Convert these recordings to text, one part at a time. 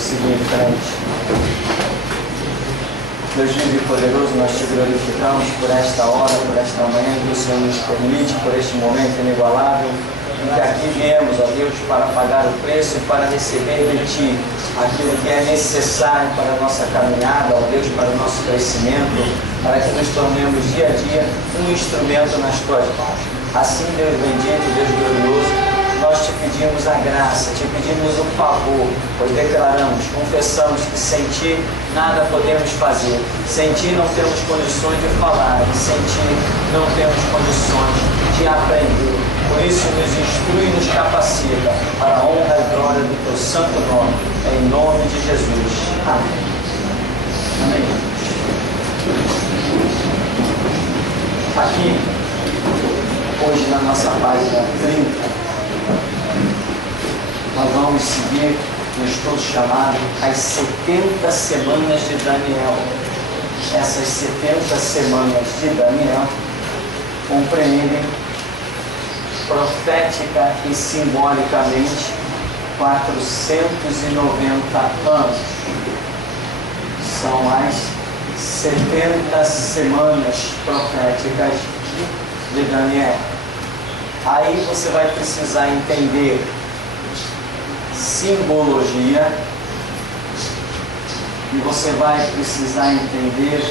seguir em frente. Deus vivo e poderoso, nós te glorificamos por esta hora, por esta manhã que o Senhor nos permite, por este momento inigualável, em que aqui viemos, ó Deus, para pagar o preço e para receber de Ti aquilo que é necessário para a nossa caminhada, ó Deus, para o nosso crescimento, para que nos tornemos dia a dia um instrumento nas Tuas mãos. Assim, Deus bendito, Deus glorioso, nós te pedimos a graça, te pedimos o favor, pois declaramos, confessamos que sem Ti nada podemos fazer, sem Ti não temos condições de falar, e sem Ti não temos condições de aprender. Por isso nos instrui e nos capacita para a honra e glória do Teu santo nome, em nome de Jesus. Amém. Amém. Aqui, hoje na nossa página 30, nós vamos seguir um estudo chamado As 70 Semanas de Daniel. Essas 70 semanas de Daniel compreendem profética e simbolicamente 490 anos. São as 70 semanas proféticas de Daniel. Aí você vai precisar entender simbologia e você vai precisar entender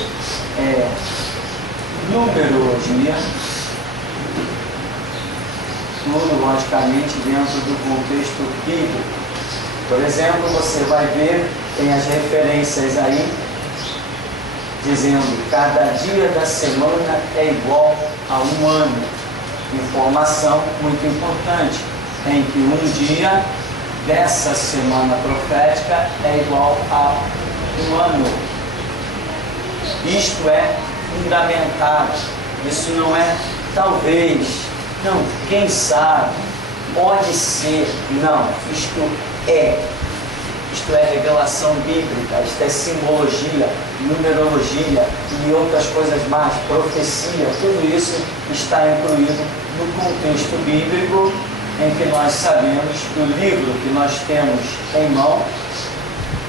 numerologia, tudo logicamente dentro do contexto bíblico. Por exemplo, você vai ver, tem as referências aí, dizendo cada dia da semana é igual a um ano. Informação muito importante, em que um dia dessa semana profética é igual a um ano. Isto é fundamentado. Isso não é talvez, não, quem sabe, pode ser, não, isto é revelação bíblica, isto é simbologia, numerologia e outras coisas mais, profecia, tudo isso está incluído no contexto bíblico, em que nós sabemos que o livro que nós temos em mão,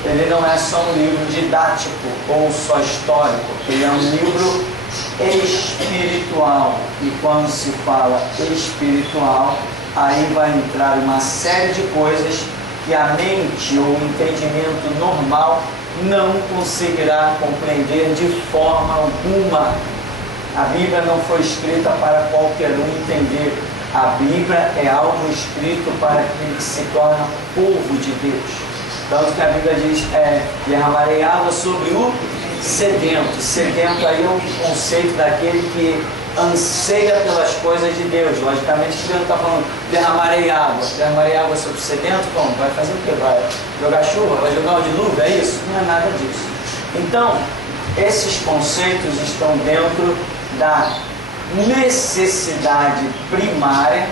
ele não é só um livro didático ou só histórico, ele é um livro espiritual. E quando se fala espiritual, aí vai entrar uma série de coisas que a mente ou o entendimento normal não conseguirá compreender de forma alguma. A Bíblia não foi escrita para qualquer um entender. A Bíblia é algo escrito para aquele que se torna povo de Deus. Tanto que a Bíblia diz, derramarei água sobre o sedento. Sedento aí é um conceito daquele que anseia pelas coisas de Deus. Logicamente, Deus está falando, derramarei água sobre o sedento, como? Vai fazer o quê? Vai jogar chuva? Vai jogar o dilúvio? É isso? Não é nada disso. Então, esses conceitos estão dentro da necessidade primária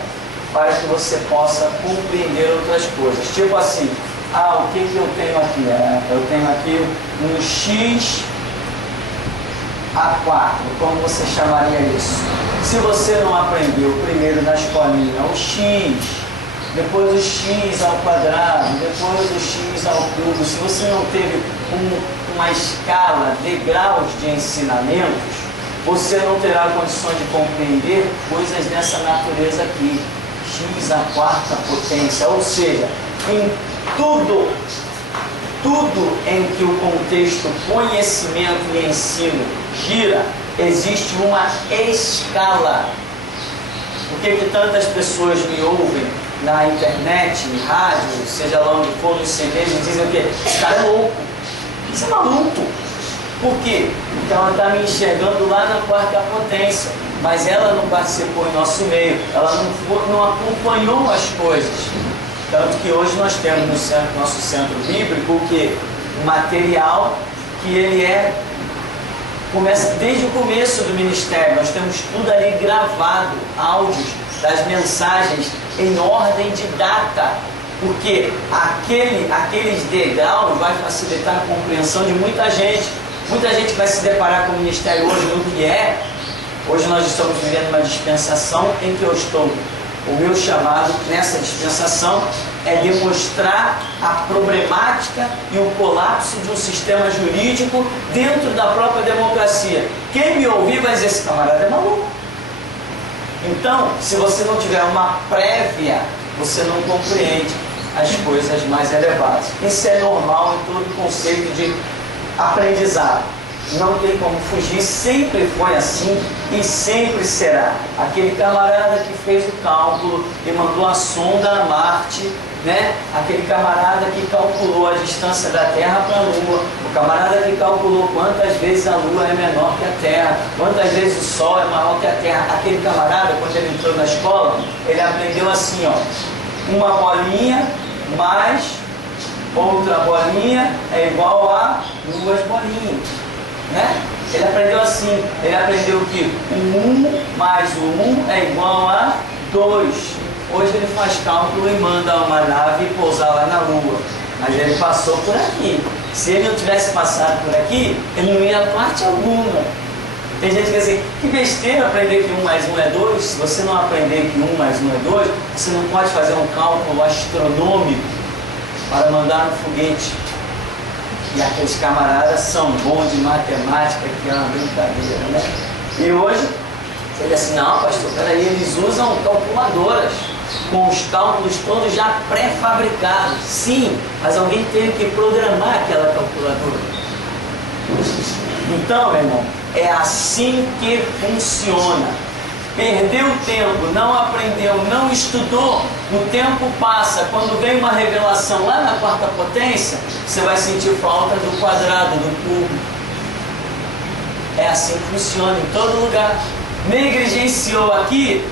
para que você possa compreender outras coisas. Tipo assim, o que eu tenho aqui? Eu tenho aqui um X A4, como você chamaria isso? Se você não aprendeu primeiro na escolinha o X, depois o X ao quadrado, depois o X ao cubo, se você não teve uma escala de graus de ensinamentos, você não terá condições de compreender coisas dessa natureza aqui, X à quarta potência, ou seja, em tudo em que o contexto conhecimento e ensino gira, existe uma escala. Por que tantas pessoas me ouvem na internet, em rádio, seja lá onde for, nos CDs, e dizem o quê? Esse cara é louco, isso é maluco. Por quê? Porque ela está me enxergando lá na quarta potência, mas ela não participou em nosso meio, ela não acompanhou as coisas. Tanto que hoje nós temos no nosso centro bíblico o quê? Um material que ele começa desde o começo do ministério. Nós temos tudo ali gravado, áudios das mensagens em ordem de data, porque aqueles degraus vai facilitar a compreensão de muita gente. Muita gente vai se deparar com o ministério hoje no que é. Hoje nós estamos vivendo uma dispensação em que eu estou. O meu chamado nessa dispensação é demonstrar a problemática matemática e o colapso de um sistema jurídico dentro da própria democracia. Quem me ouvir vai dizer, esse camarada é maluco. Então, se você não tiver uma prévia, você não compreende as coisas mais elevadas. Isso é normal em todo conceito de aprendizado. Não tem como fugir, sempre foi assim e sempre será. Aquele camarada que fez o cálculo e mandou a sonda a Marte, né? Aquele camarada que calculou a distância da Terra para a Lua, o camarada que calculou quantas vezes a Lua é menor que a Terra, quantas vezes o Sol é maior que a Terra. Aquele camarada, quando ele entrou na escola, ele aprendeu assim, ó, uma bolinha mais outra bolinha é igual a duas bolinhas, né? Ele aprendeu assim, ele aprendeu que o 1 mais o 1 é igual a 2. Hoje ele faz cálculo e manda uma nave pousar lá na Lua, mas ele passou por aqui. Se ele não tivesse passado por aqui, ele não ia a parte alguma. Tem gente que diz assim, que besteira aprender que 1 mais 1 é 2. Se você não aprender que 1 mais 1 é 2, você não pode fazer um cálculo astronômico para mandar um foguete. E aqueles camaradas são bons de matemática, que é uma brincadeira, né? E hoje, ele diz assim, não, pastor, peraí, eles usam calculadoras com os cálculos todos já pré-fabricados. Sim, mas alguém teve que programar aquela calculadora. Então, meu irmão, é assim que funciona. Perdeu tempo, não aprendeu, não estudou, o tempo passa. Quando vem uma revelação lá na quarta potência, você vai sentir falta do quadrado, do cubo. É assim que funciona em todo lugar. Negligenciou aqui,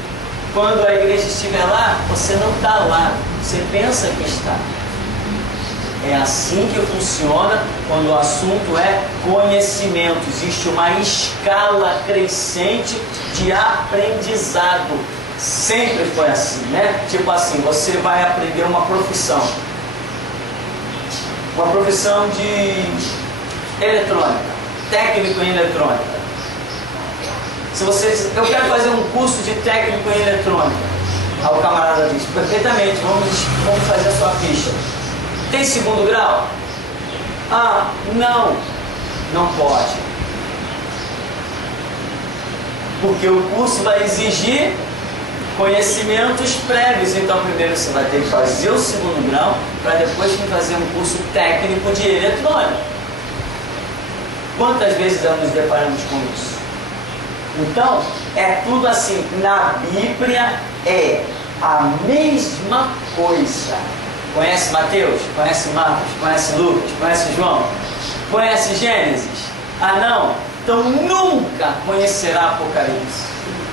quando a igreja estiver lá, você não está lá, você pensa que está. É assim que funciona quando o assunto é conhecimento. Existe uma escala crescente de aprendizado. Sempre foi assim, né? Tipo assim, você vai aprender uma profissão. Uma profissão de eletrônica, técnico em eletrônica. Se você, eu quero fazer um curso de técnico em eletrônica. Aí o camarada diz, perfeitamente, vamos fazer a sua ficha. Tem segundo grau? Ah, não pode. Porque o curso vai exigir conhecimentos prévios. Então primeiro você vai ter que fazer o segundo grau para depois fazer um curso técnico de eletrônica. Quantas vezes já nos deparamos com isso? Então, é tudo assim. Na Bíblia é a mesma coisa. Conhece Mateus? Conhece Marcos? Conhece Lucas? Conhece João? Conhece Gênesis? Ah, não? Então nunca conhecerá Apocalipse.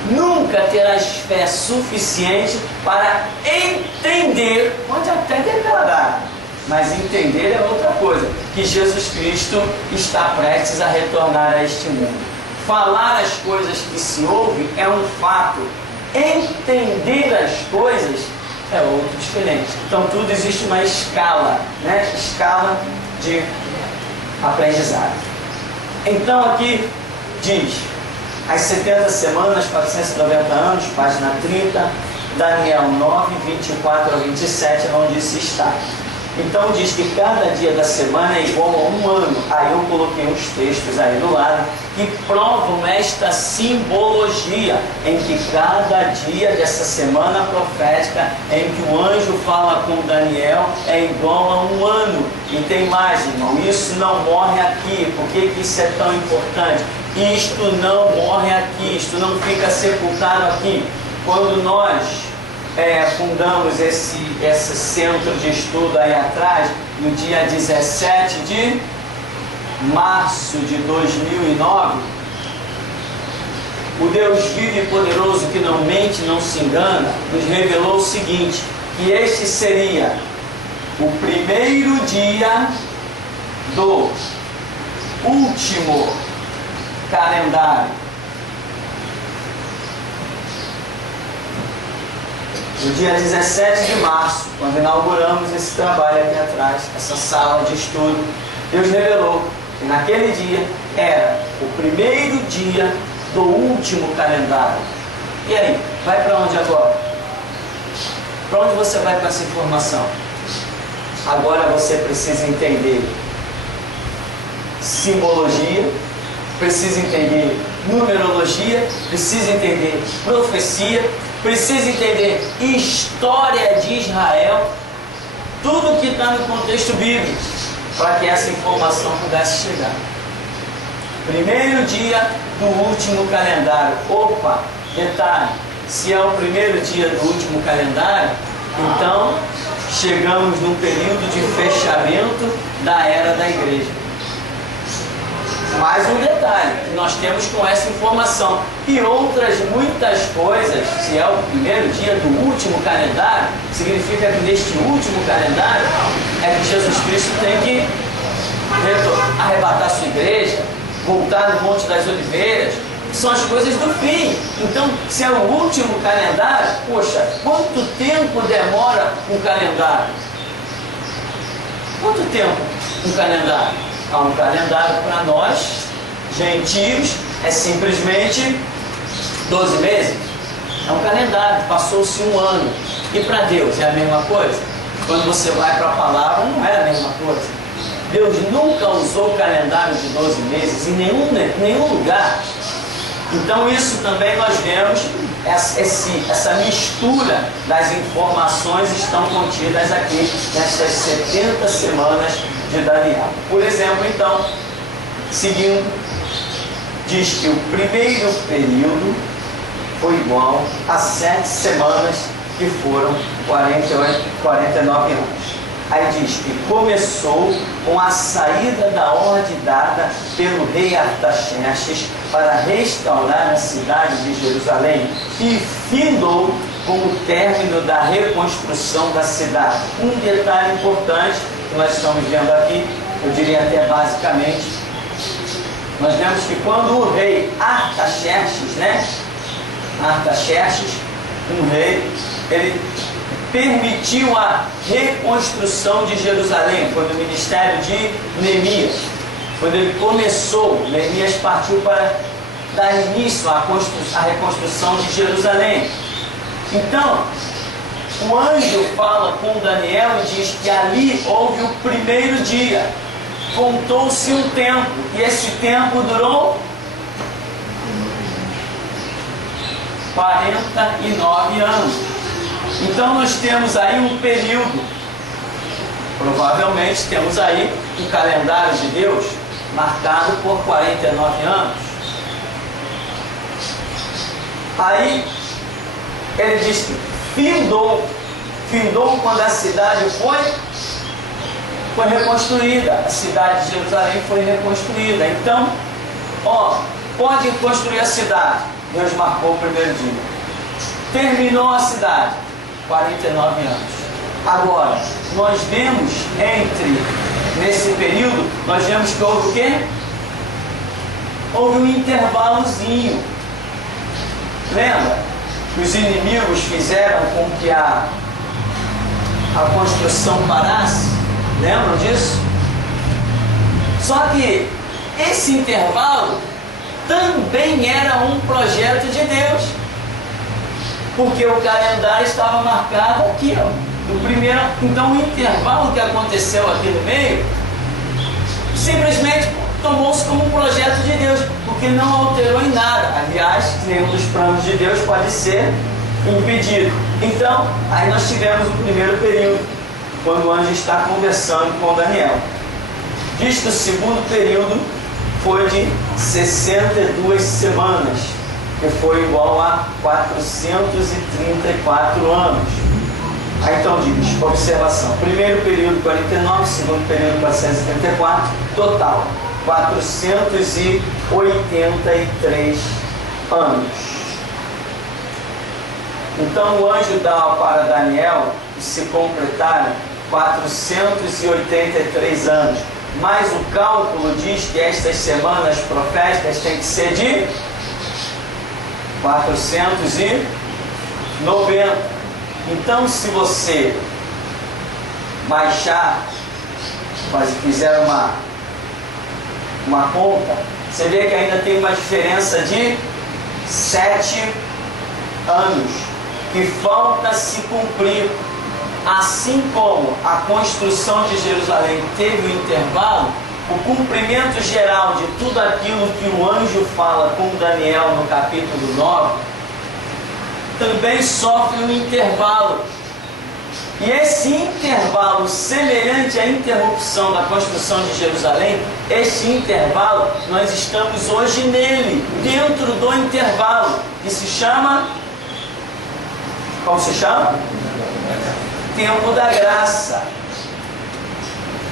Nunca terás fé suficiente para entender, pode até declarar, mas entender é outra coisa, que Jesus Cristo está prestes a retornar a este mundo. Falar as coisas que se ouve é um fato. Entender as coisas é outro diferente. Então tudo existe uma escala, né? Escala de aprendizado. Então aqui diz, as 70 semanas, 490 anos, página 30, Daniel 9, 24 a 27, é onde se está. Então diz que cada dia da semana é igual a um ano. Aí eu coloquei uns textos aí do lado que provam esta simbologia em que cada dia dessa semana profética em que o anjo fala com Daniel é igual a um ano. E tem mais, irmão, isso não morre aqui. Por que isso é tão importante? Isto não morre aqui, isto não fica sepultado aqui. Quando nós fundamos esse centro de estudo aí atrás, no dia 17 de março de 2009, o Deus vivo e poderoso que não mente, não se engana, nos revelou o seguinte, que este seria o primeiro dia do último calendário. No dia 17 de março, quando inauguramos esse trabalho aqui atrás, essa sala de estudo, Deus revelou que naquele dia era o primeiro dia do último calendário. E aí, vai para onde agora? Para onde você vai com essa informação? Agora você precisa entender simbologia, precisa entender numerologia, precisa entender profecia, precisa entender história de Israel, tudo que está no contexto bíblico, para que essa informação pudesse chegar. Primeiro dia do último calendário. Opa, detalhe, se é o primeiro dia do último calendário, então chegamos num período de fechamento da era da igreja. Mais um detalhe que nós temos com essa informação, e outras muitas coisas. Se é o primeiro dia do último calendário, significa que neste último calendário é que Jesus Cristo tem que arrebatar sua igreja, voltar no Monte das Oliveiras, que são as coisas do fim. Então, se é o último calendário, poxa, quanto tempo demora um calendário? Quanto tempo um calendário? Um calendário para nós, gentios, é simplesmente 12 meses. É um calendário, passou-se um ano. E para Deus é a mesma coisa? Quando você vai para a palavra, não é a mesma coisa. Deus nunca usou calendário de 12 meses em nenhum lugar. Então isso também nós vemos, essa mistura das informações estão contidas aqui nestas 70 semanas de Daniel. Por exemplo, então, seguindo, diz que o primeiro período foi igual a 7 semanas, que foram 49 anos. Aí diz que começou com a saída da ordem dada pelo rei Artaxerxes para restaurar a cidade de Jerusalém e findou com o término da reconstrução da cidade. Um detalhe importante que nós estamos vendo aqui, eu diria até basicamente, nós vemos que quando o rei Artaxerxes, um rei, ele permitiu a reconstrução de Jerusalém, foi no ministério de Neemias. Quando ele começou, Neemias partiu para dar início à reconstrução de Jerusalém. Então, o anjo fala com Daniel e diz que ali houve o primeiro dia. Contou-se um tempo, e esse tempo durou 49 anos. Então nós temos aí um período, provavelmente temos aí um calendário de Deus marcado por 49 anos. Aí ele diz que findou quando a cidade foi reconstruída, a cidade de Jerusalém foi reconstruída. Então, pode construir a cidade. Deus marcou o primeiro dia. Terminou a cidade, 49 anos. Agora, nós vemos nesse período, nós vemos que houve o quê? Houve um intervalozinho. Lembra? Os inimigos fizeram com que a construção parasse. Lembram disso? Só que esse intervalo também era um projeto de Deus, porque o calendário estava marcado aqui, no primeiro. Então o intervalo que aconteceu aqui no meio simplesmente tomou-se como um projeto de Deus, porque não alterou em nada. Aliás, nenhum dos planos de Deus pode ser impedido. Então, aí nós tivemos o primeiro período, quando o anjo está conversando com Daniel. Diz que o segundo período foi de 62 semanas, que foi igual a 434 anos. Aí então diz, observação, primeiro período 49, segundo período 434, total 483 anos. Então o anjo dá para Daniel que se completaram 483 anos. Mas o cálculo diz que estas semanas proféticas têm que ser de 490. Então, se você baixar, fizer uma conta, você vê que ainda tem uma diferença de 7 anos que falta se cumprir assim como a construção de Jerusalém teve um intervalo, o cumprimento geral de tudo aquilo que o anjo fala com Daniel no capítulo 9, também sofre um intervalo. E esse intervalo, semelhante à interrupção da construção de Jerusalém, este intervalo, nós estamos hoje nele, dentro do intervalo, que se chama, como se chama? Tempo da graça.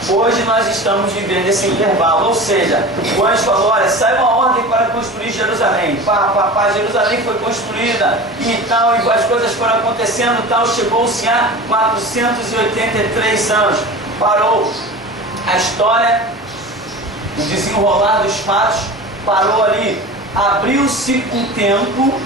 Hoje nós estamos vivendo esse intervalo, ou seja, o anjo falou, olha, saiu uma ordem para construir Jerusalém, Jerusalém foi construída e tal, e as coisas foram acontecendo, tal, chegou-se a 483 anos, parou a história, o desenrolar dos fatos, parou ali, abriu-se um tempo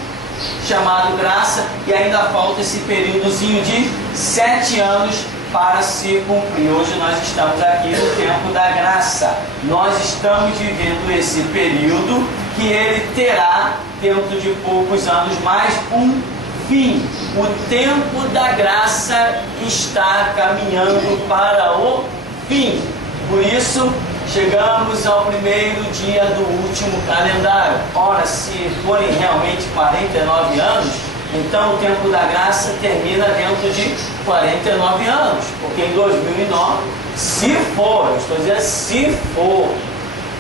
chamado graça, e ainda falta esse períodozinho de 7 anos para se cumprir. Hoje nós estamos aqui no tempo da graça. Nós estamos vivendo esse período que ele terá, dentro de poucos anos mais, um fim. O tempo da graça está caminhando para o fim. Por isso, chegamos ao primeiro dia do último calendário. Ora, se forem realmente 49 anos, então o tempo da graça termina dentro de 49 anos, porque em 2009, se for, eu estou dizendo se for,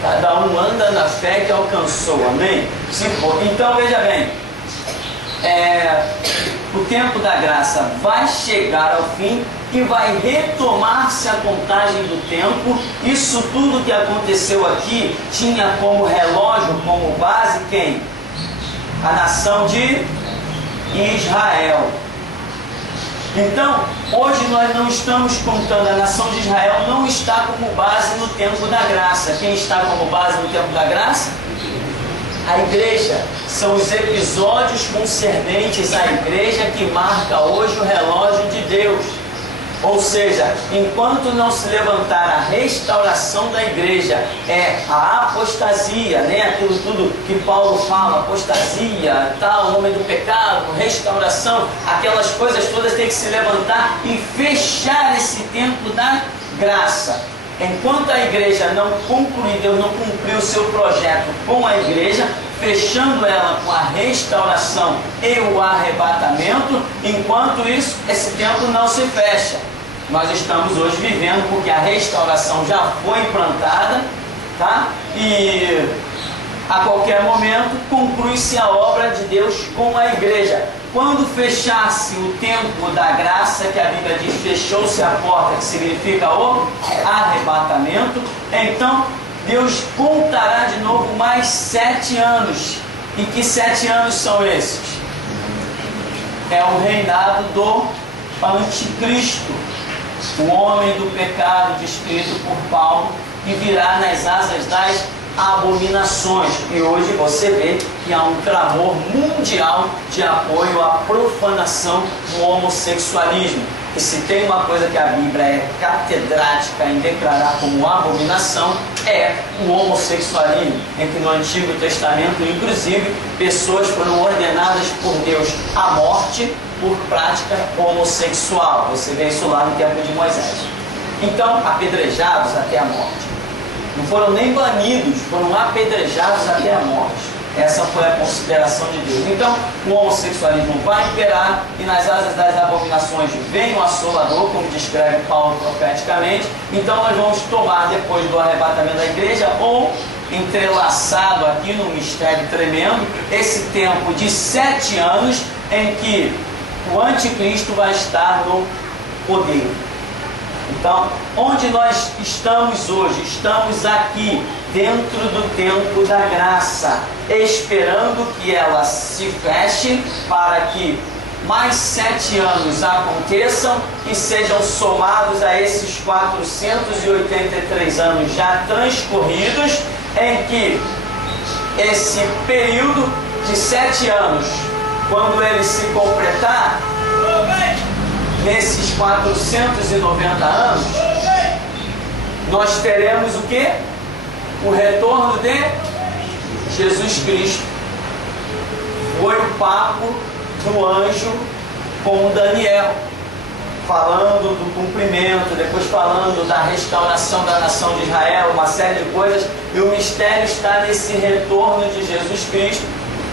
cada um anda na fé que alcançou, amém? Se for, então veja bem, o tempo da graça vai chegar ao fim e vai retomar-se a contagem do tempo. Isso tudo que aconteceu aqui tinha como relógio, como base quem? A nação de Israel. Então, hoje nós não estamos contando, a nação de Israel não está como base no tempo da graça. Quem está como base no tempo da graça? A igreja. São os episódios concernentes à igreja que marca hoje o relógio de Deus. Ou seja, enquanto não se levantar a restauração da igreja, a apostasia, né? Aquilo tudo que Paulo fala, apostasia, tal, o homem do pecado, restauração, aquelas coisas todas têm que se levantar e fechar esse tempo da graça. Enquanto a igreja não concluir, Deus não cumpriu o seu projeto com a igreja, fechando ela com a restauração e o arrebatamento, enquanto isso, esse tempo não se fecha. Nós estamos hoje vivendo porque a restauração já foi implantada, tá? E a qualquer momento conclui-se a obra de Deus com a igreja. Quando fechasse o tempo da graça, que a Bíblia diz, fechou-se a porta, que significa o arrebatamento, então Deus contará de novo mais 7 anos. E que 7 anos são esses? É o reinado do anticristo, o homem do pecado descrito por Paulo, que virá nas asas das abominações. E hoje você vê que há um clamor mundial de apoio à profanação do homossexualismo. E se tem uma coisa que a Bíblia é catedrática em declarar como abominação, é o homossexualismo, em que no Antigo Testamento, inclusive, pessoas foram ordenadas por Deus à morte por prática homossexual. Você vê isso lá no tempo de Moisés. Então, apedrejados até a morte. Não foram nem banidos, foram apedrejados até a morte. Essa foi a consideração de Deus. Então, o homossexualismo vai imperar e nas asas das abominações vem o assolador, como descreve Paulo profeticamente. Então, nós vamos tomar, depois do arrebatamento da igreja, ou entrelaçado aqui num mistério tremendo, esse tempo de 7 anos em que o anticristo vai estar no poder. Então, onde nós estamos hoje? Estamos aqui, dentro do tempo da graça, esperando que ela se feche para que mais 7 anos aconteçam e sejam somados a esses 483 anos já transcorridos, em que esse período de 7 anos, quando ele se completar, nesses 490 anos, nós teremos o quê? O retorno de Jesus Cristo. Foi o papo do anjo com Daniel. falando do cumprimento, depois falando da restauração da nação de Israel, uma série de coisas, e o mistério está nesse retorno de Jesus Cristo,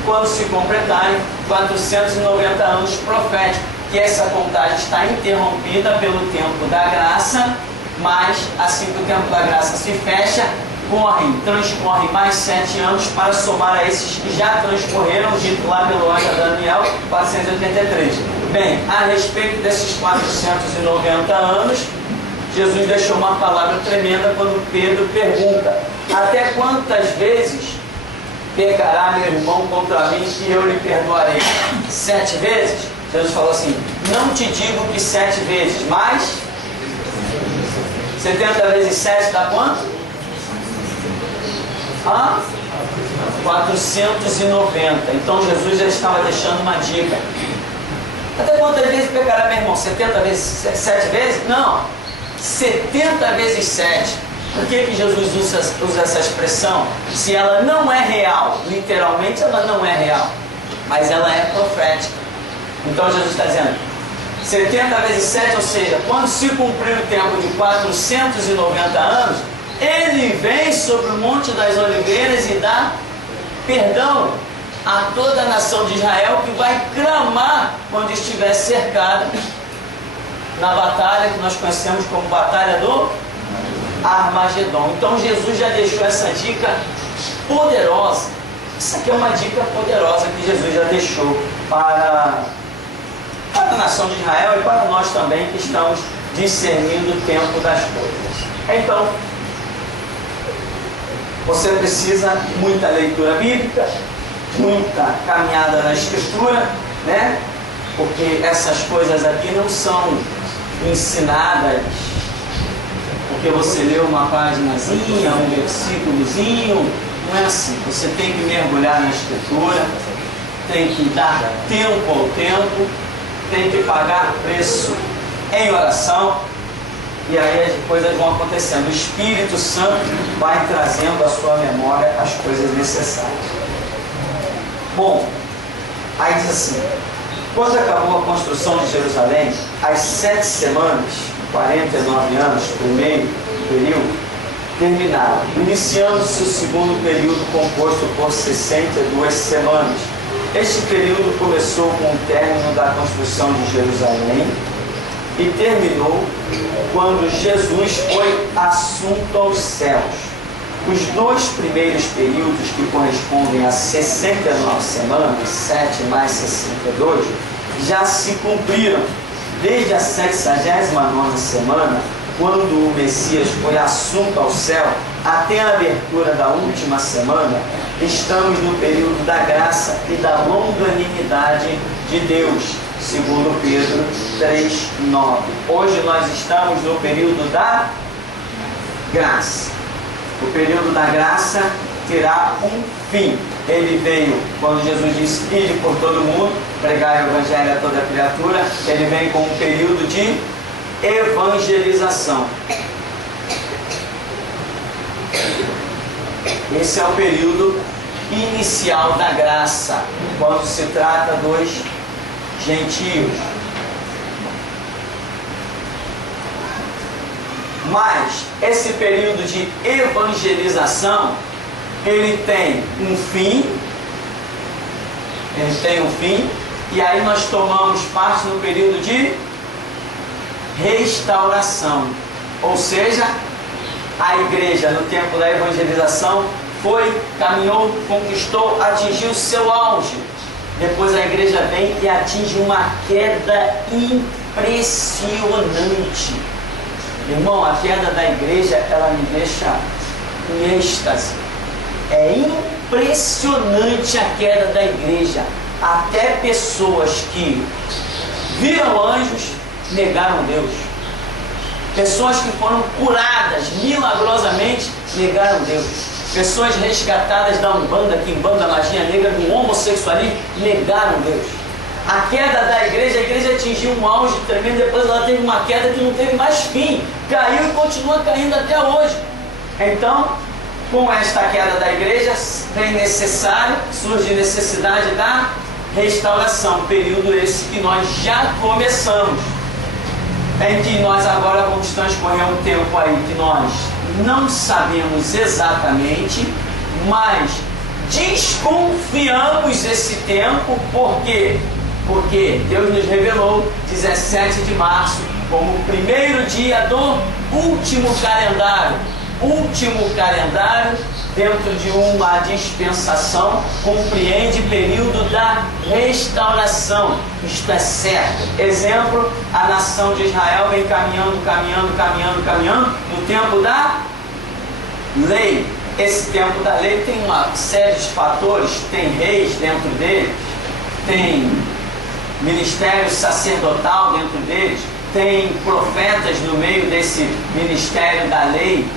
quando se completarem 490 anos proféticos, que essa contagem está interrompida pelo tempo da graça, mas assim que o tempo da graça se fecha, transcorrem mais 7 anos para somar a esses que já transcorreram, dito lá pelo anjo Daniel, 483. Bem, a respeito desses 490 anos, Jesus deixou uma palavra tremenda quando Pedro pergunta: até quantas vezes pecará meu irmão contra mim que eu lhe perdoarei? 7 vezes? Jesus falou assim: não te digo que 7 vezes, mas 70 vezes 7 dá quanto? 490. Então Jesus já estava deixando uma dica. Até quantas vezes pecará meu irmão? 70 vezes 7 vezes? Não, 70 vezes 7. Por que Jesus usa essa expressão? Se ela não é real, literalmente ela não é real, mas ela é profética. Então Jesus está dizendo 70 vezes 7, ou seja, quando se cumprir o tempo de 490 anos, Ele vem sobre o Monte das Oliveiras e dá perdão a toda a nação de Israel, que vai clamar quando estiver cercada na batalha que nós conhecemos como Batalha do Armagedon. Então Jesus já deixou essa dica poderosa. Isso aqui é uma dica poderosa que Jesus já deixou para a nação de Israel e para nós também, que estamos discernindo o tempo das coisas. Então, você precisa muita leitura bíblica, muita caminhada na Escritura, né? Porque essas coisas aqui não são ensinadas porque você leu uma paginazinha, um versículozinho. Não é assim. Você tem que mergulhar na Escritura, tem que dar tempo ao tempo, tem que pagar preço em oração. E aí as coisas vão acontecendo. O Espírito Santo vai trazendo à sua memória as coisas necessárias. Bom, aí diz assim: quando acabou a construção de Jerusalém, as 7 semanas, 49 anos, primeiro período, terminaram, iniciando-se o segundo período, composto por 62 semanas. Este período começou com o término da construção de Jerusalém e terminou quando Jesus foi assunto aos céus. Os 2 primeiros períodos, que correspondem a 69 semanas, 7 mais 62, já se cumpriram. Desde a 69ª semana, quando o Messias foi assunto ao céu, até a abertura da última semana, estamos no período da graça e da longanimidade de Deus, segundo Pedro 3:9. Hoje nós estamos no período da graça. O período da graça terá um fim. Ele veio, quando Jesus disse: ide por todo mundo, pregai o evangelho a toda criatura. Ele vem com um período de evangelização. Esse é o período inicial da graça, quando se trata dos gentios. Mas esse período de evangelização, ele tem um fim. E aí nós tomamos parte no período de restauração. Ou seja, a igreja no tempo da evangelização caminhou, conquistou, atingiu seu auge. Depois a igreja vem e atinge uma queda impressionante. Irmão, a queda da igreja, ela me deixa em êxtase. É impressionante a queda da igreja. Até pessoas que viram anjos negaram Deus. Pessoas que foram curadas milagrosamente negaram Deus. Pessoas resgatadas da Umbanda, Quimbanda, magia negra, do homossexualismo, negaram Deus. A queda da igreja, a igreja atingiu um auge tremendo, depois ela teve uma queda que não teve mais fim. Caiu e continua caindo até hoje. Então, com esta queda da igreja, surge necessidade da restauração. Período esse que nós já começamos. em que nós agora vamos transcorrer um tempo aí que nós não sabemos exatamente, mas desconfiamos esse tempo, por quê? Porque Deus nos revelou 17 de março como o primeiro dia do último calendário. Último calendário, dentro de uma dispensação, compreende período da restauração. Isto é certo. Exemplo, a nação de Israel vem caminhando no tempo da lei. Esse tempo da lei tem uma série de fatores, tem reis dentro dele, tem ministério sacerdotal dentro deles, tem profetas no meio desse ministério da lei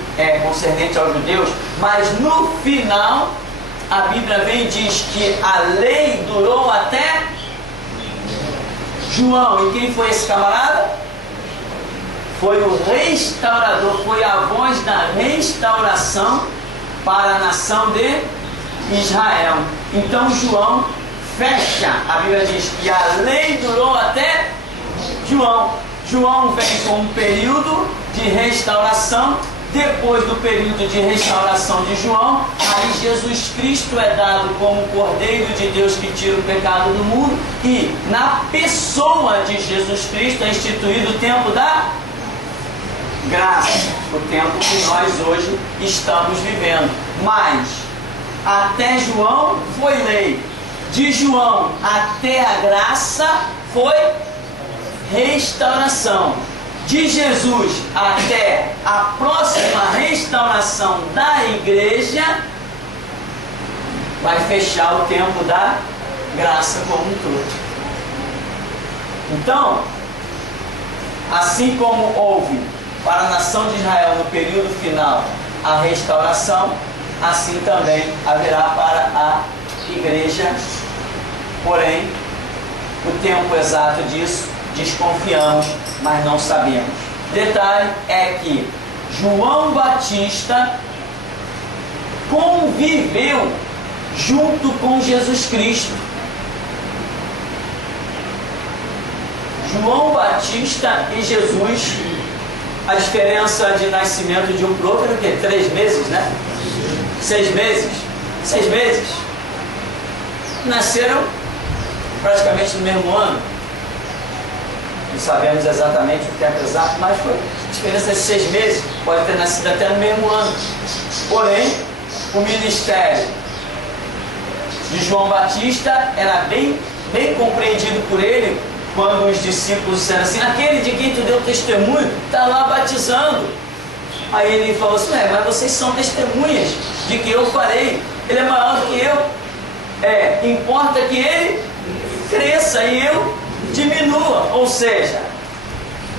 concernente aos judeus, mas no final a Bíblia vem e diz que a lei durou até João. E quem foi esse camarada? Foi o restaurador, foi a voz da restauração para a nação de Israel. Então João fecha, a Bíblia diz que a lei durou até João. João vem com um período de restauração. Depois do período de restauração de João, aí Jesus Cristo é dado como Cordeiro de Deus que tira o pecado do mundo, e na pessoa de Jesus Cristo é instituído o tempo da graça, o tempo que nós hoje estamos vivendo. Mas até João foi lei, de João até a graça foi restauração. De Jesus até a próxima restauração da igreja, vai fechar o tempo da graça como um todo. Então, assim como houve para a nação de Israel no período final a restauração, assim também haverá para a igreja. Porém, o tempo exato disso desconfiamos, mas não sabemos. Detalhe é que João Batista conviveu junto com Jesus Cristo. João Batista e Jesus, a diferença de nascimento de um para o outro era o quê? 3 meses, né? 6 meses. 6 meses. Nasceram praticamente no mesmo ano. Não sabemos exatamente o tempo exato, mas foi a diferença de 6 meses, pode ter nascido até no mesmo ano. Porém, o ministério de João Batista era bem compreendido por ele, quando os discípulos disseram assim: aquele de quem tu deu testemunho está lá batizando. Aí ele falou assim: mas vocês são testemunhas de que eu farei, ele é maior do que eu, importa que ele cresça e eu diminua. Ou seja,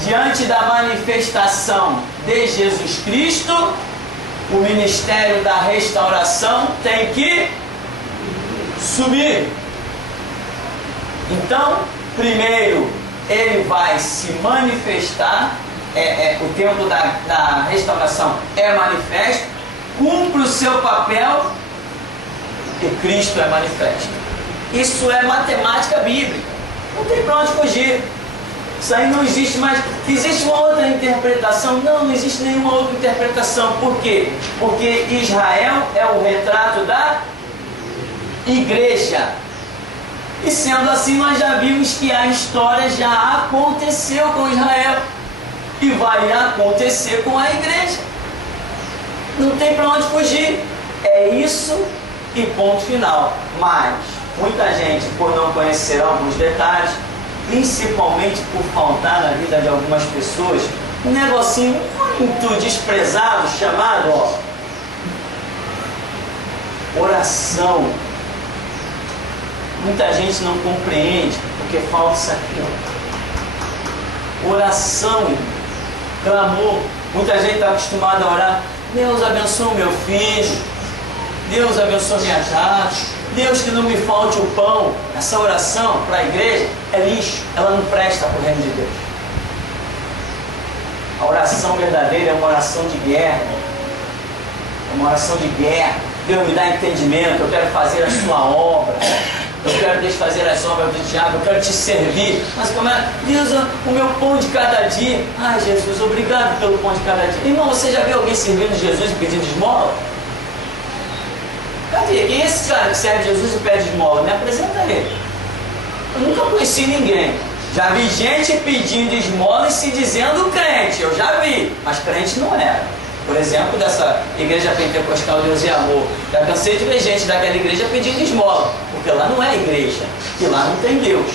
diante da manifestação de Jesus Cristo, o ministério da restauração tem que subir. Então, primeiro ele vai se manifestar, o tempo da restauração é manifesto, cumpre o seu papel e Cristo é manifesto. Isso é matemática bíblica. Não tem para onde fugir. Isso aí não existe mais. Existe uma outra interpretação? Não existe nenhuma outra interpretação. Por quê? Porque Israel é o retrato da igreja. E sendo assim, nós já vimos que a história já aconteceu com Israel e vai acontecer com a igreja. Não tem para onde fugir. É isso e ponto final. Mas muita gente, por não conhecer alguns detalhes, principalmente por faltar na vida de algumas pessoas, um negocinho muito desprezado chamado oração. Muita gente não compreende porque falta isso aqui. Oração, clamor. Muita gente está acostumada a orar: Deus abençoe meu filho, Deus abençoe minha casa, Deus que não me falte o pão. Essa oração para a igreja é lixo, ela não presta para o reino de Deus. A oração verdadeira é uma oração de guerra. É uma oração de guerra. Deus me dá entendimento, eu quero fazer a sua obra. eu quero desfazer as obras do diabo, eu quero te servir. Mas como é? Deus, o meu pão de cada dia. Ai, Jesus, obrigado pelo pão de cada dia. Irmão, você já viu alguém servindo Jesus e pedindo esmola? Cadê? Quem é esse cara que serve Jesus e pede esmola? Me apresenta ele. Eu nunca conheci ninguém. Já vi gente pedindo esmola e se dizendo crente. Eu já vi, mas crente não era. Por exemplo, dessa igreja pentecostal Deus e Amor. Já cansei de ver gente daquela igreja pedindo esmola, porque lá não é igreja, e lá não tem Deus.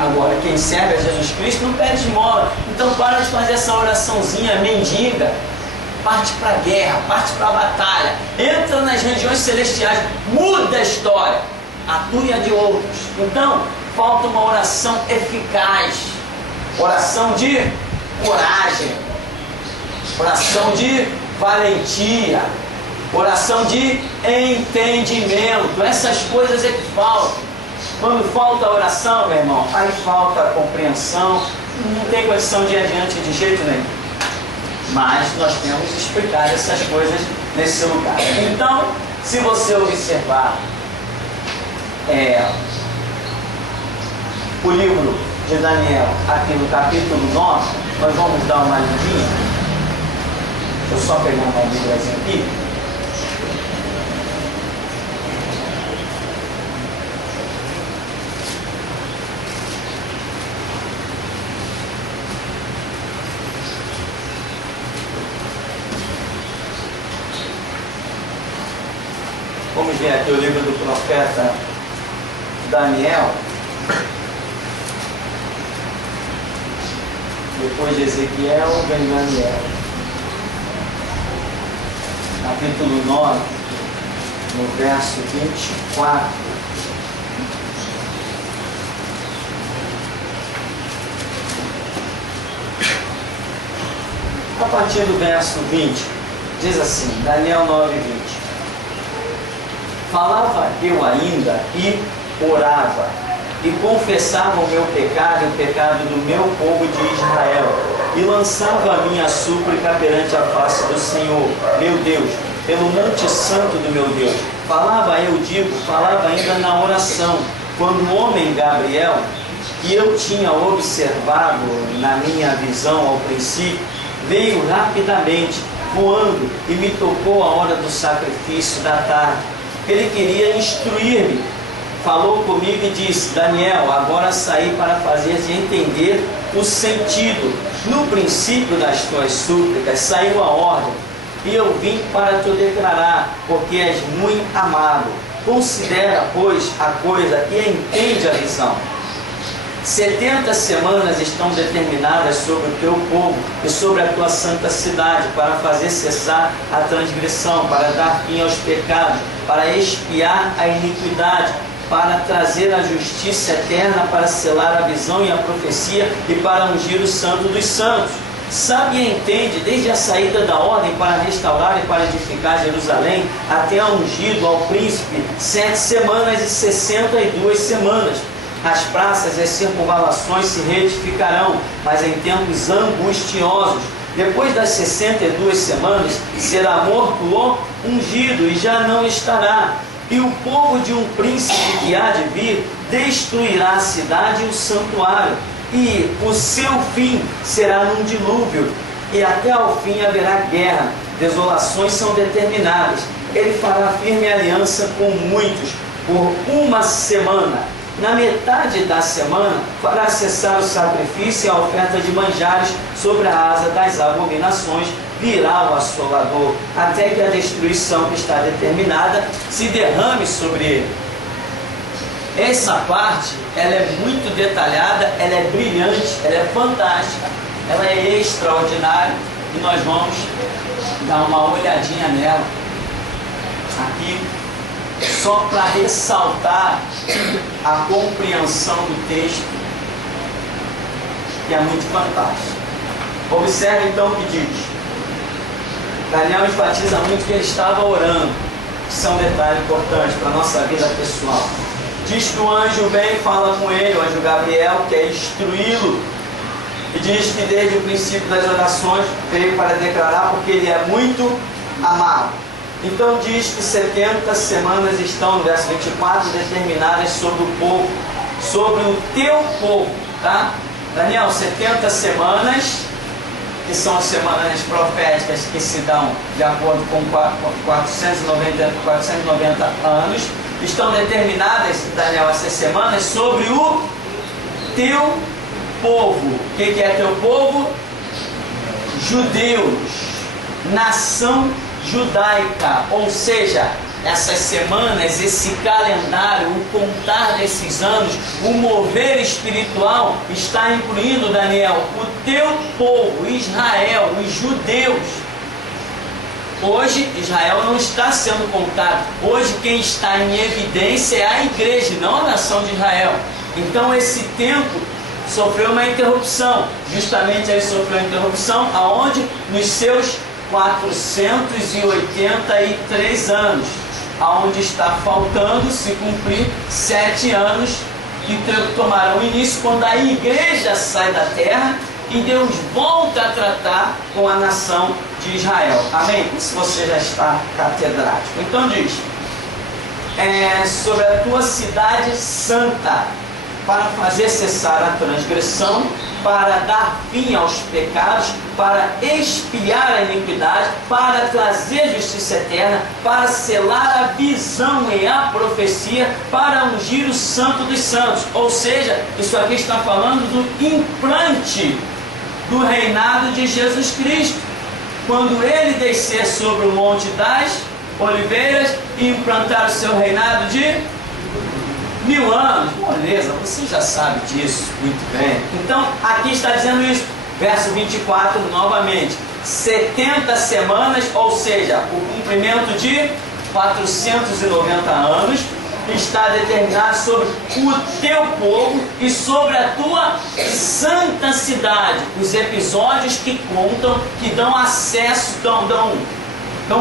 Agora, quem serve a Jesus Cristo não pede esmola. Então para de fazer essa oraçãozinha mendiga. Parte para a guerra, parte para a batalha. Entra nas regiões celestiais, muda a história. Atue a de outros. Então, falta uma oração eficaz. Oração de coragem. Oração de valentia. Oração de entendimento. Essas coisas é que faltam. Quando falta a oração, meu irmão, aí falta a compreensão. Não tem condição de ir adiante de jeito nenhum. Mas nós temos que explicar essas coisas nesse lugar. Então, se você observar o livro de Daniel, aqui no capítulo 9, nós vamos dar uma lidinha. Deixa eu só pegar uma Bíbliazinha aqui. Vamos ver aqui o livro do profeta Daniel. Depois de Ezequiel, vem Daniel. Capítulo 9, no verso 24. A partir do verso 20, diz assim, Daniel 9, 20. Falava eu ainda e orava, e confessava o meu pecado e o pecado do meu povo de Israel, e lançava a minha súplica perante a face do Senhor, meu Deus, pelo monte santo do meu Deus. Falava ainda na oração, quando o homem Gabriel, que eu tinha observado na minha visão ao princípio, veio rapidamente, voando, e me tocou a hora do sacrifício da tarde. Ele queria instruir-me, falou comigo e disse, Daniel, agora saí para fazer-te entender o sentido. No princípio das tuas súplicas saiu a ordem, e eu vim para te declarar, porque és muito amado. Considera, pois, a coisa e entende a visão. 70 semanas estão determinadas sobre o teu povo e sobre a tua santa cidade, para fazer cessar a transgressão, para dar fim aos pecados, para expiar a iniquidade, para trazer a justiça eterna, para selar a visão e a profecia e para ungir o santo dos santos. Sabe e entende, desde a saída da ordem para restaurar e para edificar Jerusalém, até a ungido ao príncipe, 7 semanas e 62 semanas. As praças e as circunvalações se reedificarão, mas em tempos angustiosos. Depois das 62 semanas, será morto o ungido e já não estará. E o povo de um príncipe que há de vir destruirá a cidade e o santuário. E o seu fim será num dilúvio. E até ao fim haverá guerra. Desolações são determinadas. Ele fará firme aliança com muitos por uma semana. Na metade da semana, fará cessar o sacrifício e a oferta de manjares sobre a asa das abominações, virá o assolador, até que a destruição que está determinada se derrame sobre ele. Essa parte, ela é muito detalhada, ela é brilhante, ela é fantástica, ela é extraordinária, e nós vamos dar uma olhadinha nela aqui, só para ressaltar a compreensão do texto, que é muito fantástico. Observe então o que diz. Daniel enfatiza muito que ele estava orando. Isso é um detalhe importante para a nossa vida pessoal. Diz que o anjo vem e fala com ele, o anjo Gabriel, quer instruí-lo. E diz que desde o princípio das orações veio para declarar, porque ele é muito amado. Então diz que 70 semanas estão, no verso 24, determinadas sobre o povo, sobre o teu povo, tá? Daniel, 70 semanas, que são as semanas proféticas que se dão de acordo com 490 anos, estão determinadas, Daniel, essas semanas sobre o teu povo. O que é teu povo? Judeus, nação judaica, ou seja, essas semanas, esse calendário, o contar desses anos, o mover espiritual está incluindo, Daniel, o teu povo, Israel, os judeus. Hoje Israel não está sendo contado. Hoje quem está em evidência é a igreja, não a nação de Israel. Então esse tempo sofreu uma interrupção. Justamente ele sofreu uma interrupção aonde? Nos seus 483 anos, aonde está faltando se cumprir 7 anos que tomarão início quando a igreja sai da terra e Deus volta a tratar com a nação de Israel. Amém? Se você já está catedrático. Então diz, sobre a tua cidade santa, para fazer cessar a transgressão, para dar fim aos pecados, para expiar a iniquidade, para trazer justiça eterna, para selar a visão e a profecia, para ungir o santo dos santos. Ou seja, isso aqui está falando do implante do reinado de Jesus Cristo. Quando ele descer sobre o Monte das Oliveiras e implantar o seu reinado de 1000 anos, beleza, você já sabe disso muito bem. Então, aqui está dizendo isso, verso 24 novamente, 70 semanas, ou seja, o cumprimento de 490 anos, está determinado sobre o teu povo e sobre a tua santa cidade. Os episódios que contam, que dão acesso, dão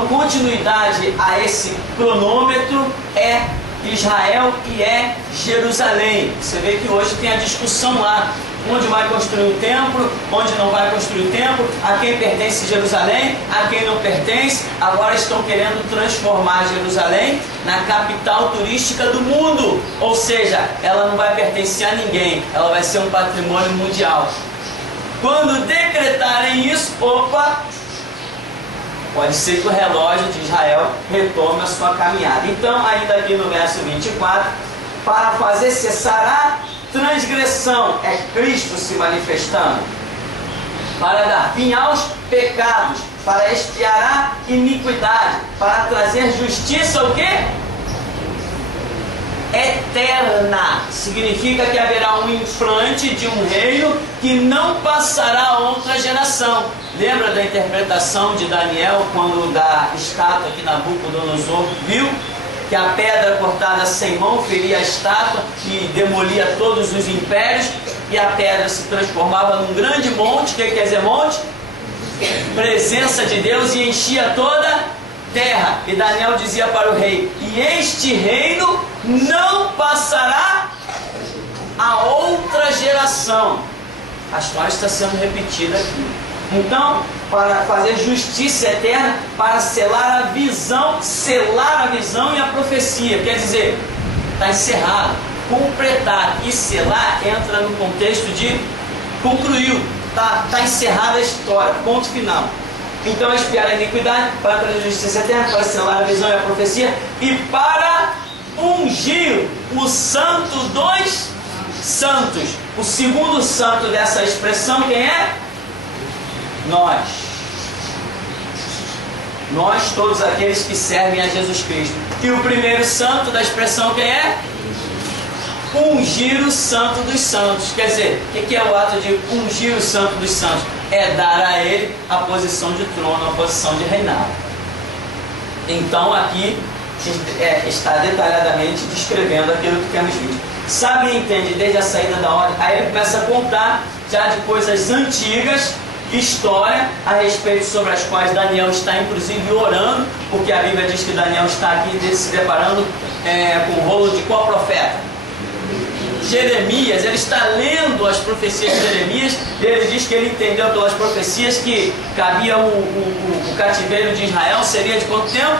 continuidade a esse cronômetro é Israel e é Jerusalém. Você vê que hoje tem a discussão lá, onde vai construir o templo, onde não vai construir o templo, a quem pertence Jerusalém, a quem não pertence. Agora estão querendo transformar Jerusalém na capital turística do mundo, ou seja, ela não vai pertencer a ninguém, ela vai ser um patrimônio mundial. Quando decretarem isso, pode ser que o relógio de Israel retome a sua caminhada. Então, ainda aqui no verso 24, para fazer cessar a transgressão, é Cristo se manifestando, para dar fim aos pecados, para expiar a iniquidade, para trazer justiça, o quê? Eterna. Significa que haverá um implante de um reino que não passará a outra geração. Lembra da interpretação de Daniel quando da estátua que Nabucodonosor viu? Que a pedra cortada sem mão feria a estátua e demolia todos os impérios, e a pedra se transformava num grande monte. O que quer dizer monte? Presença de Deus, e enchia toda a terra. E Daniel dizia para o rei, e este reino não passará a outra geração. A história está sendo repetida aqui. Então, para fazer justiça eterna, para selar a visão e a profecia, quer dizer, está encerrado, completar. E selar entra no contexto de concluiu, está encerrada a história, ponto final. Então, expiar a iniquidade, para trazer justiça eterna, para selar a visão e a profecia, e para ungir o santo dos santos. O segundo santo dessa expressão, quem é? Nós todos aqueles que servem a Jesus Cristo. E o primeiro santo da expressão quem é? Ungir o santo dos santos. Quer dizer, o que é o ato de ungir o santo dos santos? É dar a ele a posição de trono, a posição de reinado. Então aqui está detalhadamente descrevendo aquilo que temos visto. Sabe e entende desde a saída da ordem. Aí ele começa a contar já de coisas antigas, história a respeito sobre as quais Daniel está inclusive orando, porque a Bíblia diz que Daniel está aqui se deparando com o rolo de qual profeta? Jeremias. Ele está lendo as profecias de Jeremias, e ele diz que ele entendeu pelas profecias que cabia o cativeiro de Israel seria de quanto tempo?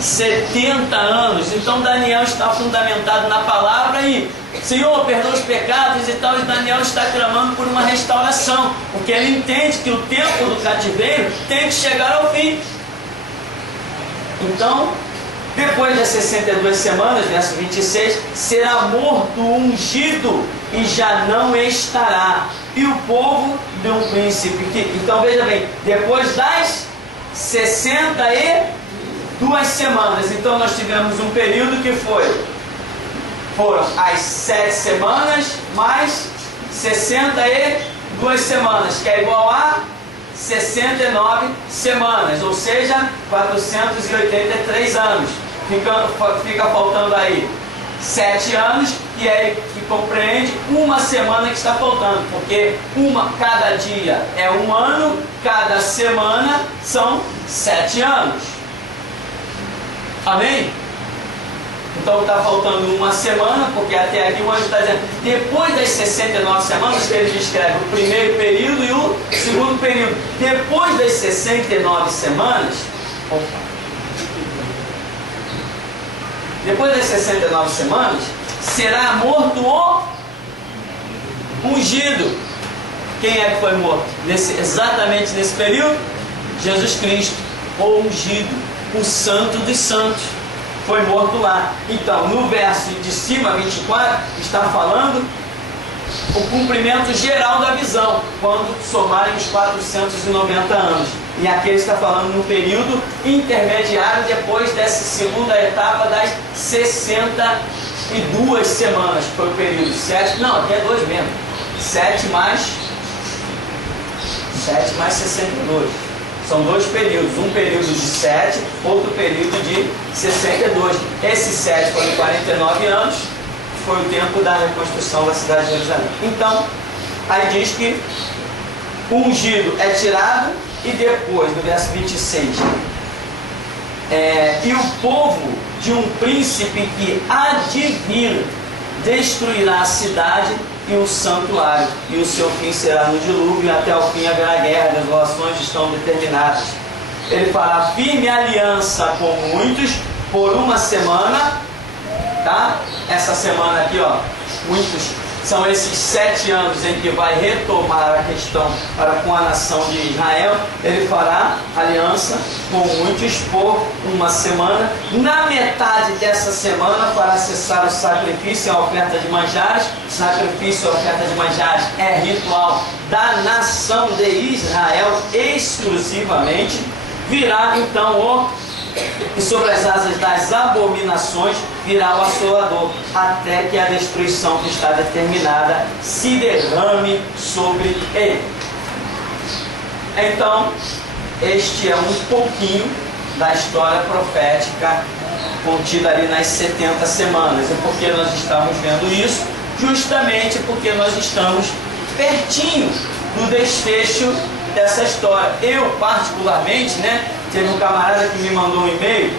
70 anos. Então Daniel está fundamentado na palavra e, Senhor, perdoa os pecados e tal, e Daniel está clamando por uma restauração, porque ele entende que o tempo do cativeiro tem que chegar ao fim. Então, depois das 62 semanas, verso 26, será morto o ungido e já não estará, e o povo de um príncipe. Então veja bem, depois das 62 semanas, então nós tivemos um período que foram as 7 semanas mais 62 semanas, que é igual a 69 semanas, ou seja, 483 anos. Fica faltando aí 7 anos, e aí que compreende uma semana que está faltando, porque cada dia é um ano, cada semana são 7 anos. Amém? Então está faltando uma semana, porque até aqui o anjo está dizendo, depois das 69 semanas, que ele descreve o primeiro período e o segundo período. Depois das 69 semanas, depois das 69 semanas, será morto o ungido. Quem é que foi morto? Exatamente nesse período? Jesus Cristo, o ungido, o santo dos santos, foi morto lá. Então, no verso de cima, 24, está falando o cumprimento geral da visão, quando somarem os 490 anos. E aqui ele está falando no período intermediário, depois dessa segunda etapa das 62 semanas, que foi o período 7, não, aqui é 2 mesmo, 7 mais 62. São 2 períodos, um período de 7, outro período de 62. Esses 7 foram 49 anos, foi o tempo da reconstrução da cidade de Jerusalém. Então, aí diz que o ungido é tirado, e depois, no verso 26, e o povo de um príncipe que há de vir destruirá a cidade e o santuário, e o seu fim será no dilúvio, e até o fim haverá guerra, desolações estão determinadas. Ele fará firme aliança com muitos por uma semana, tá? Essa semana aqui, ó, muitos, são esses 7 anos em que vai retomar a questão com a nação de Israel. Ele fará aliança com muitos por uma semana. Na metade dessa semana fará cessar o sacrifício e a oferta de manjares. Sacrifício e oferta de manjares é ritual da nação de Israel exclusivamente. Virá então e sobre as asas das abominações virá o assolador, até que a destruição que está determinada se derrame sobre ele. Então, este é um pouquinho da história profética contida ali nas 70 semanas. E por que nós estamos vendo isso? Justamente porque nós estamos pertinho do desfecho dessa história. Eu, particularmente, teve um camarada que me mandou um e-mail,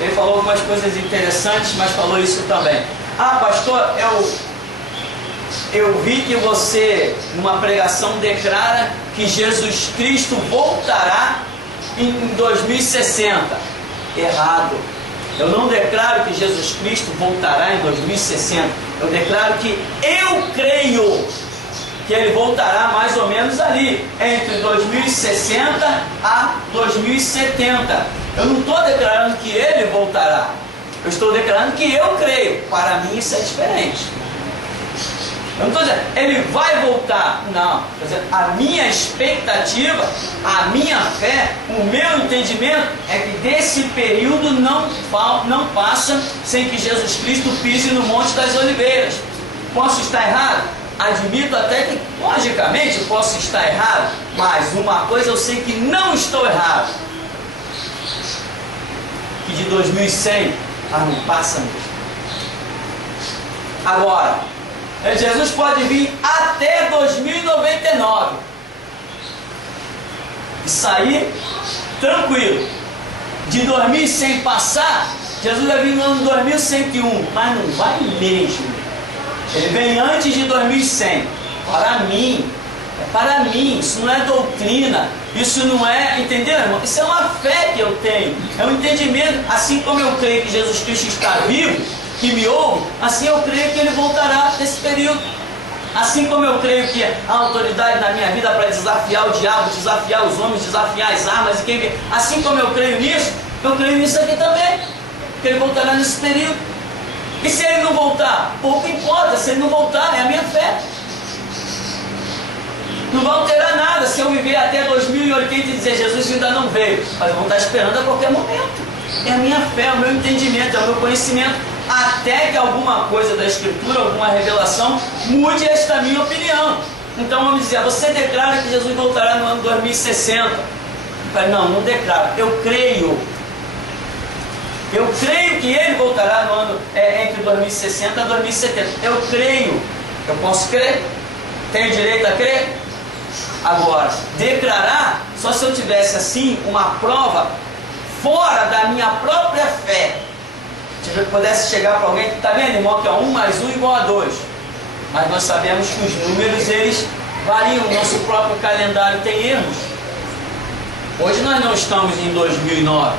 ele falou algumas coisas interessantes, mas falou isso também. Ah, pastor, eu vi que você, numa pregação, declara que Jesus Cristo voltará em 2060. Errado. Eu não declaro que Jesus Cristo voltará em 2060. Eu declaro que eu creio que ele voltará mais ou menos ali, entre 2060 a 2070. Eu não estou declarando que ele voltará. Eu estou declarando que eu creio. Para mim isso é diferente. Eu não estou dizendo, ele vai voltar. Não. Estou dizendo, a minha expectativa, a minha fé, o meu entendimento é que desse período não passa sem que Jesus Cristo pise no Monte das Oliveiras. Posso estar errado? Admito até que, logicamente, eu posso estar errado, mas uma coisa eu sei que não estou errado, que de 2100 não passa mesmo. Agora, Jesus pode vir até 2099 e sair tranquilo. De 2100 passar, Jesus vai vir no ano 2101, mas não vai mesmo. Ele vem antes de 2100. Para mim, isso não é doutrina, Isso não é, entendeu, irmão? Isso é uma fé que eu tenho, é um entendimento. Assim como eu creio que Jesus Cristo está vivo, que me ouve, assim eu creio que Ele voltará nesse período. Assim como eu creio que a autoridade na minha vida para desafiar o diabo, desafiar os homens, desafiar as armas, assim como eu creio nisso, eu creio nisso aqui também, que Ele voltará nesse período. E se Ele não voltar? Pouco importa, se Ele não voltar, é a minha fé. Não vai alterar nada se eu viver até 2080 e dizer Jesus ainda não veio, mas vão estar esperando a qualquer momento. É a minha fé, é o meu entendimento, é o meu conhecimento, até que alguma coisa da Escritura, alguma revelação mude esta minha opinião. Então vamos dizer, você declara que Jesus voltará no ano 2060? Eu falei, não declaro, eu creio. Eu creio que Ele voltará no ano entre 2060 e 2070. Eu creio. Eu posso crer? Tenho direito a crer? Agora, declarar, só se eu tivesse assim uma prova fora da minha própria fé. Se eu pudesse chegar para alguém que está vendo, irmão, que é 1 mais 1 igual a 2. Mas nós sabemos que os números, eles variam, o nosso próprio calendário tem erros. Hoje nós não estamos em 2009.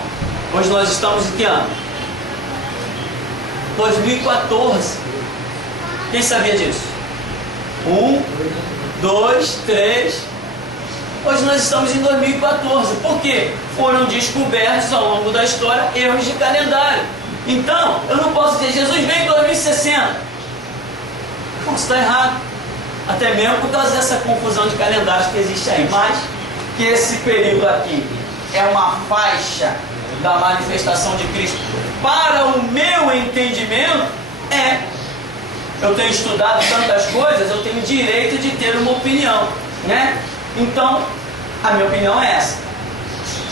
Hoje nós estamos em que ano? 2014. Quem sabia disso? 1, 2, 3. Hoje nós estamos em 2014. Por quê? Foram descobertos ao longo da história erros de calendário. Então, eu não posso dizer, Jesus veio em 2060. Posso estar errado. Até mesmo por causa dessa confusão de calendários que existe aí. Mas, que esse período aqui é uma faixa da manifestação de Cristo. Para o meu entendimento, eu tenho estudado tantas coisas, eu tenho direito de ter uma opinião, né? Então, a minha opinião é essa.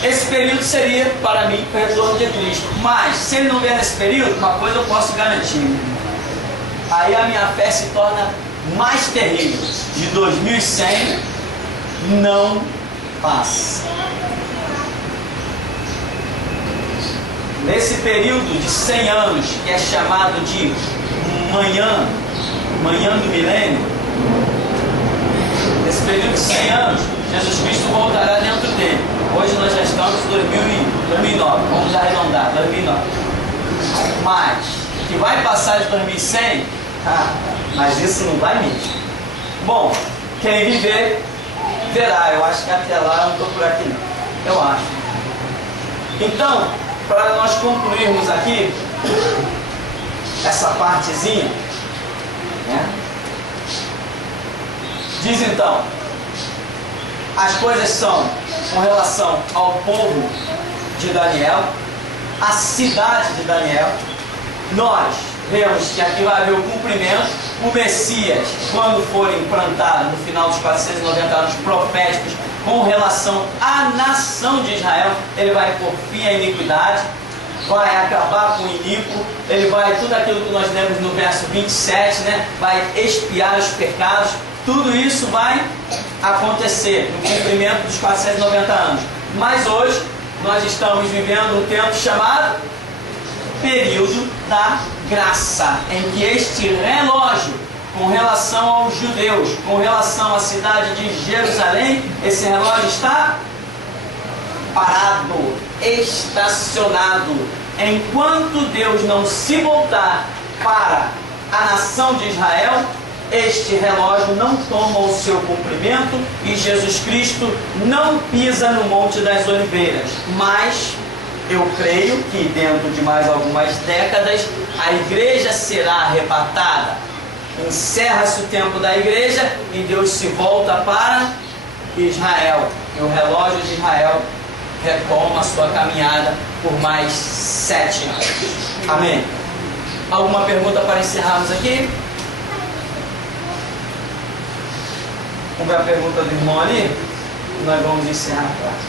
Esse período seria, para mim, o retorno de Cristo. Mas, se Ele não vier nesse período, uma coisa eu posso garantir. Aí a minha fé se torna mais terrível. De 2100, não passa. Nesse período de 100 anos, que é chamado de manhã do milênio, nesse período de 100 anos, Jesus Cristo voltará dentro dele. Hoje nós já estamos em 2009, vamos arredondar, 2009. Mas, que vai passar de 2100, mas isso não vai mesmo. Bom, quem viver, verá. Eu acho que até lá eu não estou por aqui não. Eu acho. Então, para nós concluirmos aqui essa partezinha, né? Diz então, as coisas são com relação ao povo de Daniel, a cidade de Daniel. Nós vemos que aqui vai haver o cumprimento. O Messias, quando for implantado no final dos 490 anos proféticos, com relação à nação de Israel, ele vai pôr fim à iniquidade, vai acabar com o iníquo, ele vai, tudo aquilo que nós lemos no verso 27, né, vai expiar os pecados. Tudo isso vai acontecer no cumprimento dos 490 anos. Mas hoje nós estamos vivendo um tempo chamado período da graça, em que este relógio, com relação aos judeus, com relação à cidade de Jerusalém, esse relógio está parado, estacionado. Enquanto Deus não se voltar para a nação de Israel, este relógio não toma o seu cumprimento e Jesus Cristo não pisa no Monte das Oliveiras. Mas eu creio que dentro de mais algumas décadas a igreja será arrebatada. Encerra-se o tempo da igreja e Deus se volta para Israel. E o relógio de Israel retoma a sua caminhada por mais 7 anos. Amém? Alguma pergunta para encerrarmos aqui? Vamos ver a pergunta do irmão ali? E nós vamos encerrar a classe.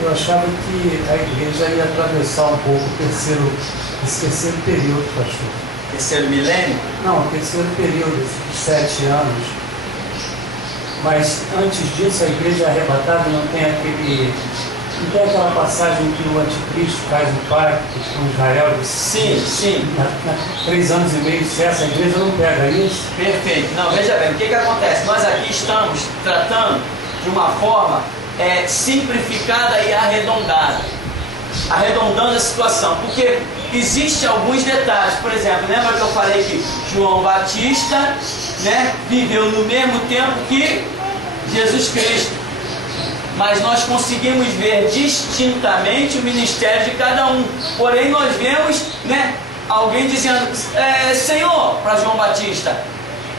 Eu achava que a igreja ia atravessar um pouco esse terceiro período, pastor. Terceiro milênio? Não, terceiro período, de 7 anos. Mas antes disso, a igreja arrebatada não tem Não tem aquela passagem que o anticristo faz um pacto com Israel? Sim, sim. 3 anos e meio cessa, a igreja não pega isso? Perfeito. Não, veja bem, o que acontece? Nós aqui estamos tratando de uma forma simplificada e arredondada. Arredondando a situação, porque existem alguns detalhes. Por exemplo, lembra que eu falei que João Batista, né, viveu no mesmo tempo que Jesus Cristo, mas nós conseguimos ver distintamente o ministério de cada um. Porém nós vemos, né, alguém dizendo, Senhor, para João Batista,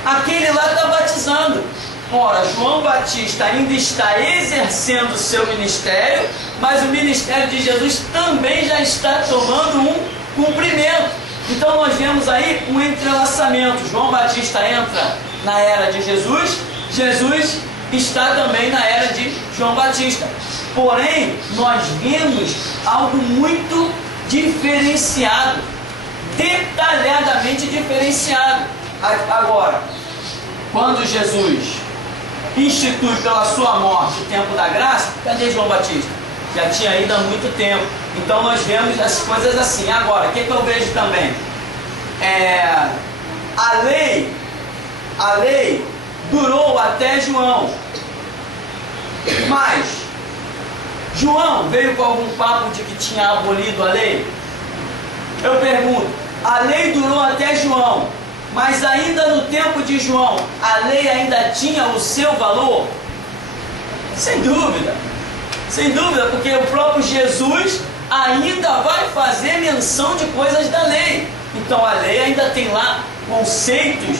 aquele lá está batizando. Ora, João Batista ainda está exercendo o seu ministério, mas o ministério de Jesus também já está tomando um cumprimento. Então nós vemos aí um entrelaçamento. João Batista entra na era de Jesus, Jesus está também na era de João Batista. Porém, nós vemos algo muito diferenciado, detalhadamente diferenciado. Agora, quando Jesus institui pela sua morte o tempo da graça, cadê João Batista? Já tinha ido há muito tempo. Então nós vemos as coisas assim. Agora, o que eu vejo também? A lei durou até João, mas João veio com algum papo de que tinha abolido a lei? Eu pergunto, a lei durou até João, mas ainda no tempo de João, a lei ainda tinha o seu valor? Sem dúvida, porque o próprio Jesus ainda vai fazer menção de coisas da lei. Então a lei ainda tem lá conceitos.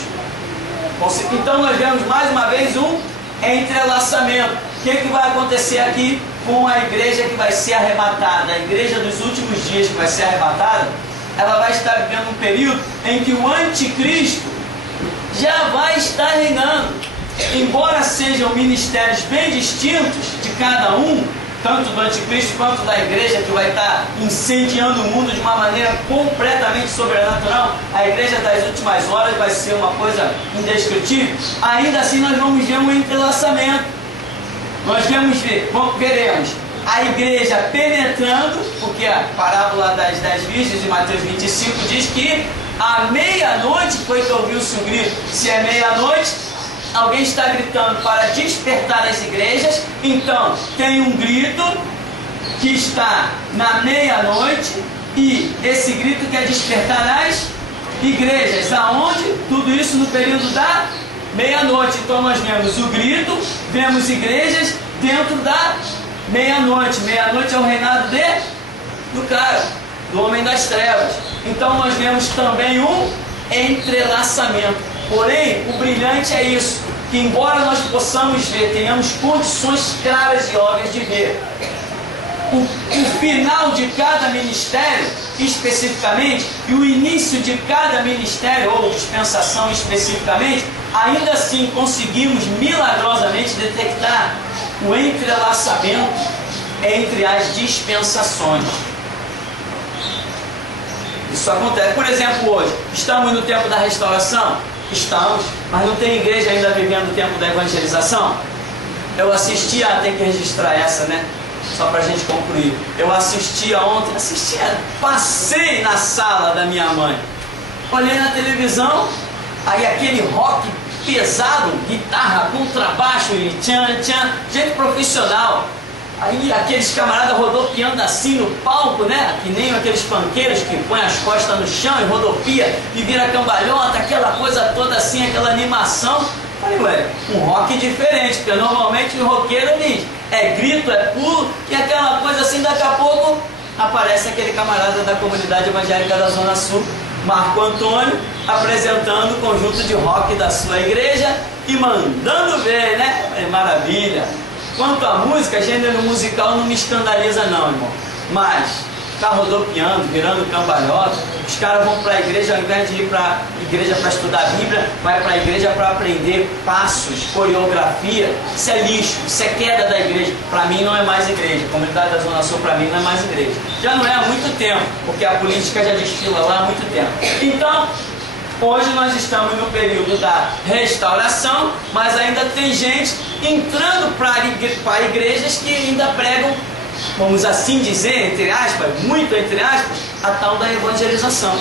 Então nós vemos mais uma vez um entrelaçamento. O que vai acontecer aqui com a igreja que vai ser arrebatada? A igreja dos últimos dias que vai ser arrebatada, ela vai estar vivendo um período em que o anticristo já vai estar reinando. Embora sejam ministérios bem distintos de cada um, tanto do anticristo quanto da igreja que vai estar incendiando o mundo de uma maneira completamente sobrenatural, a igreja das últimas horas vai ser uma coisa indescritível. Ainda assim nós vamos ver um entrelaçamento. Nós veremos a igreja penetrando, porque a parábola das 10 virgens de Mateus 25 diz que à meia-noite foi que ouviu-se um grito. Se é meia-noite, alguém está gritando para despertar as igrejas. Então tem um grito que está na meia-noite, e esse grito quer despertar as igrejas. Aonde? Tudo isso no período da meia-noite. Então nós vemos o grito, vemos igrejas dentro da meia-noite. Meia-noite é o reinado do cara, do homem das trevas. Então nós vemos também um entrelaçamento. Porém, o brilhante é isso, que embora nós possamos ver, tenhamos condições claras e óbvias de ver o final de cada ministério especificamente, e o início de cada ministério ou dispensação especificamente, ainda assim conseguimos milagrosamente detectar o entrelaçamento entre as dispensações. Isso acontece. Por exemplo, hoje, estamos no tempo da restauração? Estamos, mas não tem igreja ainda vivendo o tempo da evangelização? Eu assisti tem que registrar essa, né? Só para a gente concluir. Eu assistia ontem, passei na sala da minha mãe, olhei na televisão, aí aquele rock pesado, guitarra, contrabaixo e tchan, gente profissional. Aí aqueles camaradas rodopiando assim no palco, né? Que nem aqueles panqueiros que põem as costas no chão e rodopia e vira cambalhota, aquela coisa toda assim, aquela animação. Falei, ué, um rock diferente, porque normalmente o roqueiro é grito, é pulo, e aquela coisa assim, daqui a pouco aparece aquele camarada da comunidade evangélica da Zona Sul, Marco Antônio, apresentando o conjunto de rock da sua igreja e mandando ver, né? É maravilha. Quanto à música, gênero musical não me escandaliza não, irmão. Mas tá rodopiando, virando cambalhota, os caras vão para a igreja, ao invés de ir para a igreja para estudar a Bíblia, vai para a igreja para aprender passos, coreografia. Isso é lixo, isso é queda da igreja. Para mim não é mais igreja. A comunidade da Zona Sul para mim não é mais igreja. Já não é há muito tempo, porque a política já desfila lá há muito tempo. Então, hoje nós estamos no período da restauração, mas ainda tem gente entrando para igrejas que ainda pregam vamos assim dizer, entre aspas, muito entre aspas, a tal da evangelização.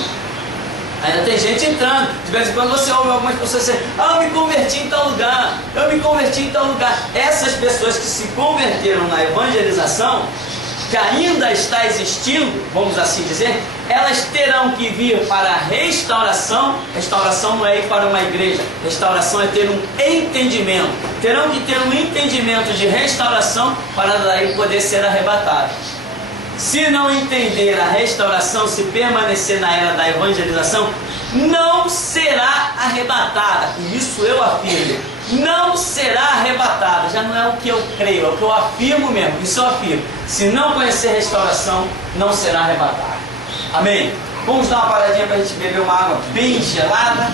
Ainda tem gente entrando, de vez em quando você ouve algumas pessoas dizer, eu me converti em tal lugar, eu me converti em tal lugar. Essas pessoas que se converteram na evangelização, que ainda está existindo, vamos assim dizer, elas terão que vir para a restauração. Restauração não é ir para uma igreja, restauração é ter um entendimento. Terão que ter um entendimento de restauração para daí poder ser arrebatado. Se não entender a restauração, se permanecer na era da evangelização, não será arrebatada. E isso eu afirmo. Não será arrebatada. Já não é o que eu creio, é o que eu afirmo mesmo. Isso eu afirmo. Se não conhecer restauração, não será arrebatada. Amém? Vamos dar uma paradinha para a gente beber uma água bem gelada.